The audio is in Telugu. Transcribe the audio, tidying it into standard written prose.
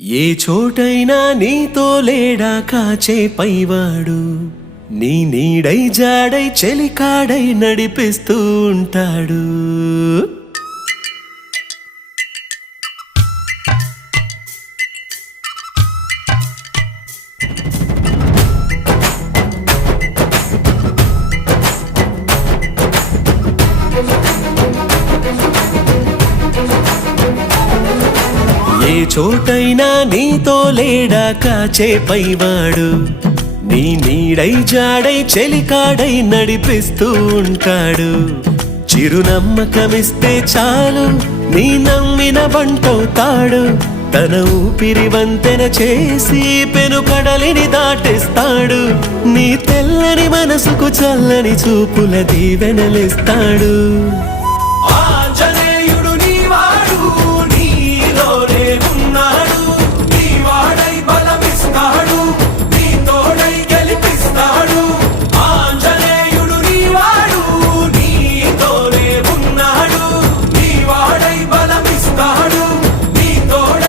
ఏ చోటైనా నీతో లేడా కాచే పైవాడు, నీ నీడై జాడై చెలికాడై నడిపిస్తూ ఉంటాడు. ఏ చోటైనా నీతో లేడా కాచే పైవాడు, నీ నీడై జాడై చెలికాడై నడిపిస్తూ ఉంటాడు. చిరునమ్మకమిస్తే చాలు నీ నమ్మిన బంటవుతాడు. తన ఊపిరి వంతెన చేసి పెను కడలిని దాటేస్తాడు. నీ తెల్లని మనసుకు చల్లని చూపుల దీవెనలిస్తాడు.